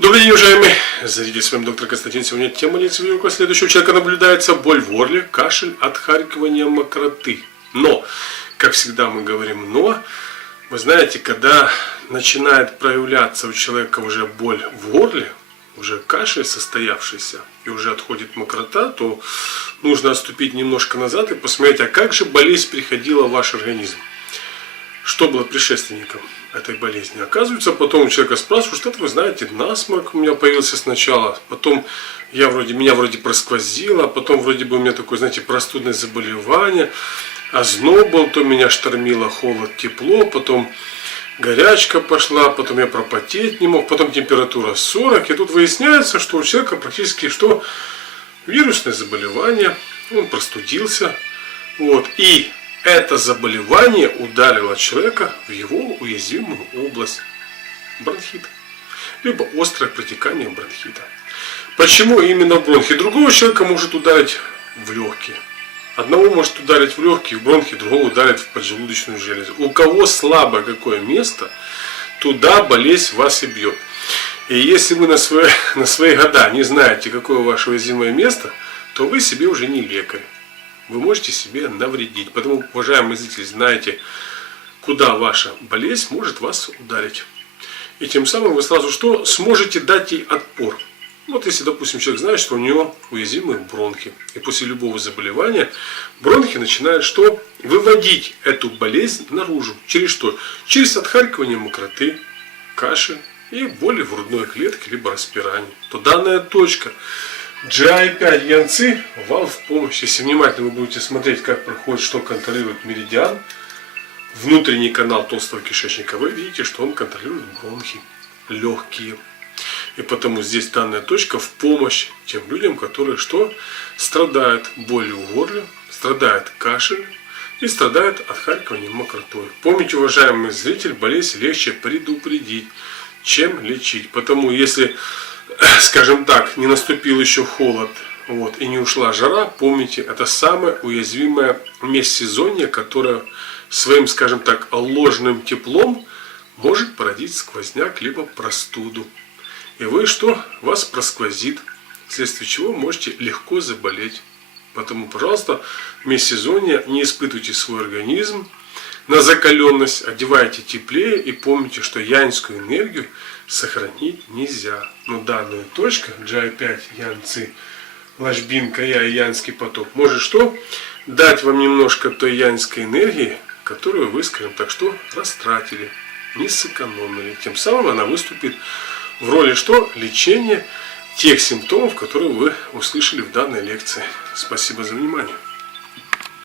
Добрый день, уважаемые зрители, с вами доктор Константин. Сегодня тема лицевого у следующего человека наблюдается боль в горле, кашель, отхаркивание, мокроты. Но, как всегда мы говорим «но», вы знаете, когда начинает проявляться у человека уже боль в горле, уже кашель состоявшийся и уже отходит мокрота, то нужно отступить немножко назад и посмотреть, а как же болезнь приходила в ваш организм. Что было предшественником этой болезни? Оказывается, потом у человека спрашивают, что-то вы знаете, насморк у меня появился сначала, потом меня вроде просквозило, потом вроде бы у меня такое, знаете, простудное заболевание, озноб был, то меня штормило, холод, тепло, потом горячка пошла, потом я пропотеть не мог, потом температура 40, и тут выясняется, что у человека практически что вирусное заболевание, он простудился, и это заболевание ударило человека в его уязвимую область, бронхит, либо острое протекание бронхита. Почему именно в бронхи? Другого человека может ударить в легкие. Одного может ударить в легкие, в бронхи, другого ударит в поджелудочную железу. У кого слабое какое место, туда болезнь вас и бьет. И если вы на свои года не знаете, какое ваше уязвимое место, то вы себе уже не лекарь. Вы можете себе навредить. Поэтому, уважаемые зрители, знаете, куда ваша болезнь может вас ударить. И тем самым вы сразу что? Сможете дать ей отпор. Вот если, допустим, человек знает, что у него уязвимые бронхи. И после любого заболевания бронхи начинают что? Выводить эту болезнь наружу. Через что? Через отхаркивание мокроты, кашель и боли в грудной клетке, либо распирание. То данная точка GI5 янцы вам в помощь. Если внимательно вы будете смотреть, как проходит, что контролирует меридиан, внутренний канал толстого кишечника, вы видите, что он контролирует бронхи, легкие. И потому здесь данная точка в помощь тем людям, которые что? Страдают болью в горле, страдают кашлем и страдают отхаркиванием мокротой. Помните, уважаемый зритель, болезнь легче предупредить, чем лечить. Потому если, скажем так, не наступил еще холод, и не ушла жара, помните, это самое уязвимое межсезонье, которое своим, скажем так, ложным теплом может породить сквозняк либо простуду. И вы что? Вас просквозит, вследствие чего можете легко заболеть. Поэтому, пожалуйста, в межсезонье не испытывайте свой организм на закаленность, одевайте теплее и помните, что яньскую энергию сохранить нельзя. Но данная точка, GI5 янцы, ложбинка я и янский поток, может что? Дать вам немножко той яньской энергии, которую вы, скажем так, что растратили, не сэкономили. Тем самым она выступит в роли что? Лечения тех симптомов, которые вы услышали в данной лекции. Спасибо за внимание.